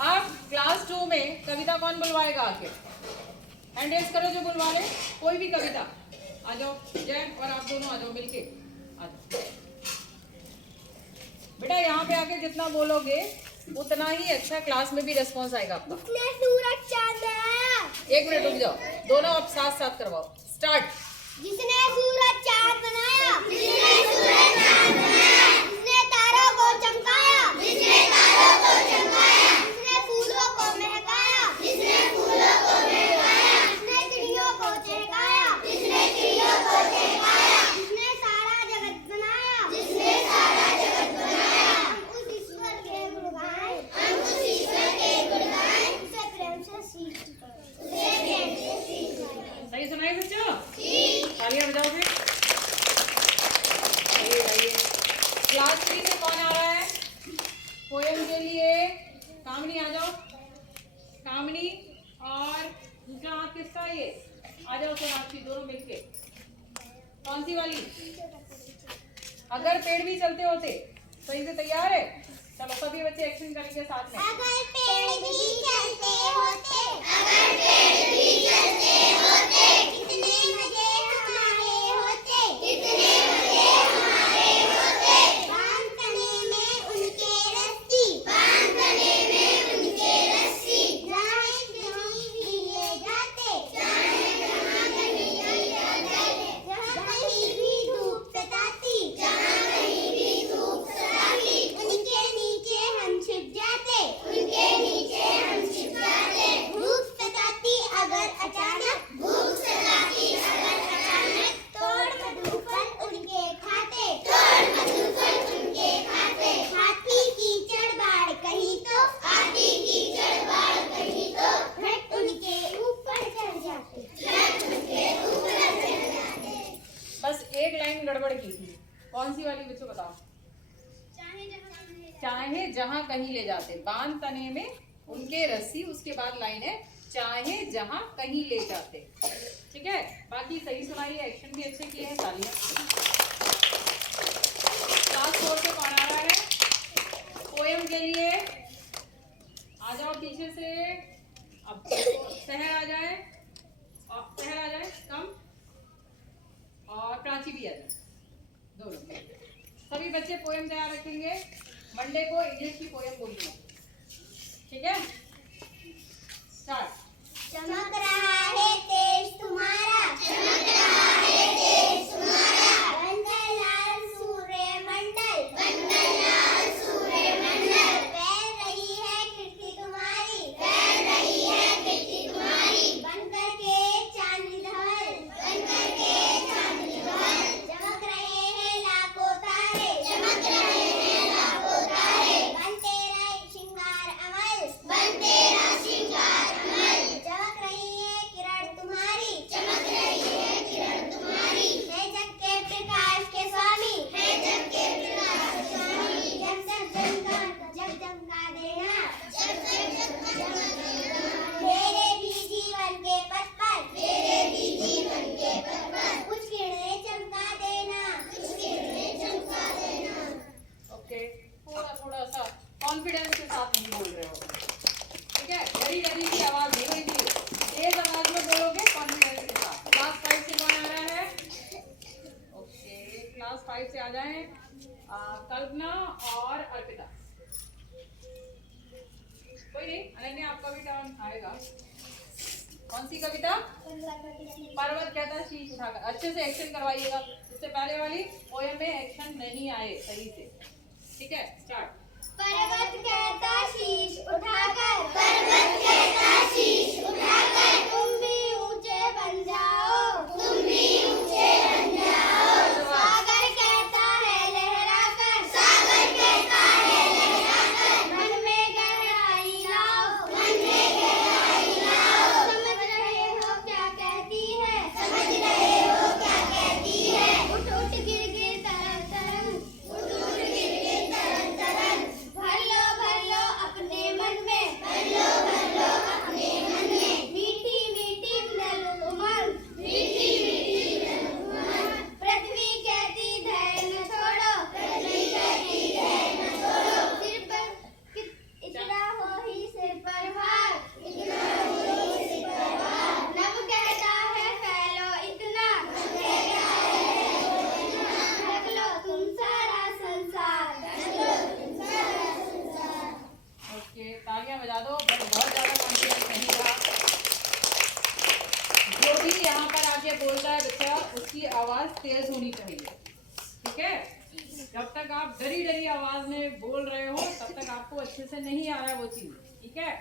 अब क्लास 2 में कविता कौन बुलवाएगा आके? हैंड रेज करो जो बुलवा रहे, कोई भी कविता। आ जाओ जय, और आप दोनों आ जाओ मिलके, आ जाओ बेटा। यहाँ पे आके जितना बोलोगे उतना ही अच्छा क्लास में भी रेस्पॉन्स आएगा आपका। सूरज चांद बनाया। 1 मिनट रुक जाओ, दोनों अब साथ साथ करवाओ। स्टार्ट। जिसने सूरज चांद बनाया, जिसने सूरज चांद बनाया, जिसने तारों को चमकाया, जिसने तारों को चमकाया, जिसने फूलों को महकाया, जिसने फूलों को महकाया, जिसने चिड़ियों को चहकाया, जिसने चिड़ियों को चहकाया, जिसने सारा जगत बनाया, जिसने सारा जगत बनाया, हम उस ईश्वर के गुण गाएं, हम उस ईश्वर के गुण गाएं, उसे प्रेम से सीख उसे प्रेम से सीख। सही सुनाई बच्चों? तालियां बजाओ फिर। क्लास 3 से कौन आ रहा है पोएम के लिए? कामनी आ जाओ। कामनी और दूसरा हाथ किसका? ये आ जाओ सोनाक्षी, दोनों मिलके। कौन सी वाली? अगर पेड़ भी चलते होते। सही से तैयार है? चलो सभी बच्चे एक्शन करेंगे साथ में। अगर पेड़ भी चलते होते, अगर पेड़ भी चलते होते, कितने मजे हमारे होते, कितने मजे हमारे होते। बांध तने में उनके रस्सी, बांध तने में उनके रस्सी, जहाँ कहीं भी ले जाते, जहाँ कहीं भी ले जाते, जहाँ कहीं भी धूप सताती, जहाँ कहीं भी धूप सताती, उनके नीचे हम छिप जाते, उनके नीचे हम छिप जाते। भूख सताती अगर अचानक, भूख सताती अगर अचानक, तोड़ मधुफल उनके खाते, तोड़ मधुफल उनके खाते। हाथी कीचड़ बाढ़ कहीं तो, हाथी कीचड़ बाढ़ कहीं तो, झट उनके ऊपर चढ़ जाते, झट उनके ऊपर चढ़ जाते। बस एक लाइन गड़बड़ की थी। कौन सी वाली बच्चों बताओ? चाहे जहां कहीं ले जाते। बांध तने में उनके रस्सी, उसके बाद लाइन है चाहे जहां कहीं ले जाते। ठीक है, बाकी सही सुनाई है, एक्शन भी अच्छे किए हैं। तालियां। क्लास 4 से कौन आ रहा है पोएम के लिए? आ जाओ पीछे से। अब सहर आ जाए, सहर आ जाए कम, और प्राची भी आ जाए, दोनों। सभी बच्चे पोएम तैयार रखेंगे। मंडे को इंग्लिश की पोएम बोलनी है। ठीक है, स्टार्ट। चमक रहा है तेज तुम्हारा, चमक रहा है तेज तुम्हारा, बंदर लाल सूर्य मंडल, बंदर लाल सूर्य मंडल। फैल रही है कीर्ति तुम्हारी, फैल रही है कीर्ति तुम्हारी, बनकर के चांदनी धवल, बनकर के चांदनी धवल। चमक रहे हैं लाखों तारे, चमक रहे हैं लाखों तारे, बन तेरा श्रृंगार अमल, बन तेरा श्रृंगार अमल। चमक रही है किरण तुम्हारी, चमक रही है किरण तुम्हारी, है जग के प्रकाश के स्वामी, है जग के प्रकाश के स्वामी। जग चमका देना, जग चमका देना, मेरे भी जीवन के पथ पर, मेरे भी जीवन के पथ पर, कुछ किरणें चमका देना, कुछ किरणें चमका देना। ओके, थोड़ा सा कॉन्फिडेंस के साथ नहीं बोल रहे हो। ठीक है, गरी गरी की आवाज नहीं हुई थी, तेज आवाज में बोलोगे कॉन्फिडेंस के साथ। क्लास 5 से कौन आ रहा है? ओके, क्लास 5 से आ जाए कल्पना और अर्पिता। कोई नहीं, अनन्या आपका भी टर्न आएगा। कौन सी कविता? पर्वत कहता शीश उठाकर। अच्छे से एक्शन करवाइएगा, इससे पहले वाली पोएम में एक्शन नहीं आए सही से। ठीक है, स्टार्ट। पर्वत कहता शीश उठाकर, पर्वत कहता शीश उठाकर, तुम भी ऊंचे बन जाओ, तुम भी ऊंचे बन जाओ। सागर कहता है लहराकर, सागर कहता है लहराकर, मन में गहराई लाओ, मन में गहराई लाओ। समझ रहे हो क्या कहती है, समझ रहे हो क्या कहती है। उठ उठ गिर गिर तरन तरन, उठ उठ गिर गिर तरन तरन, भर लो ये बोलता है बच्चा उसकी आवाज तेज होनी चाहिए, ठीक है। जब तक आप डरी डरी आवाज में बोल रहे हो तब तक आपको अच्छे से नहीं आ रहा है वो चीज, ठीक है।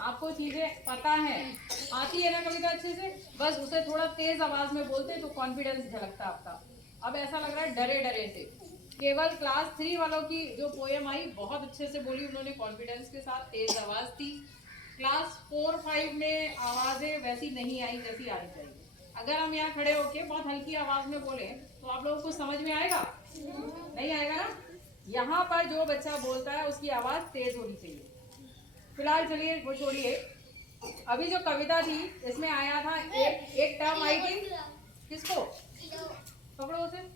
आपको चीजें पता है, आती है ना कविता अच्छे से, बस उसे थोड़ा तेज आवाज में बोलते तो कॉन्फिडेंस झलकता आपका। अब ऐसा लग रहा है डरे डरे से। केवल क्लास 3 वालों की जो पोएम आई बहुत अच्छे से बोली उन्होंने, कॉन्फिडेंस के साथ, तेज आवाज थी। क्लास 4-5 में आवाजें वैसी नहीं आई जैसी आनी चाहिए। अगर हम यहाँ खड़े होके बहुत हल्की आवाज में बोले तो आप लोगों को समझ में आएगा? नहीं आएगा ना। यहाँ पर जो बच्चा बोलता है उसकी आवाज तेज होनी चाहिए। फिलहाल चलिए वो छोड़िए, अभी जो कविता थी इसमें आया था एक टर्म आई थी, किसको? कपड़ों से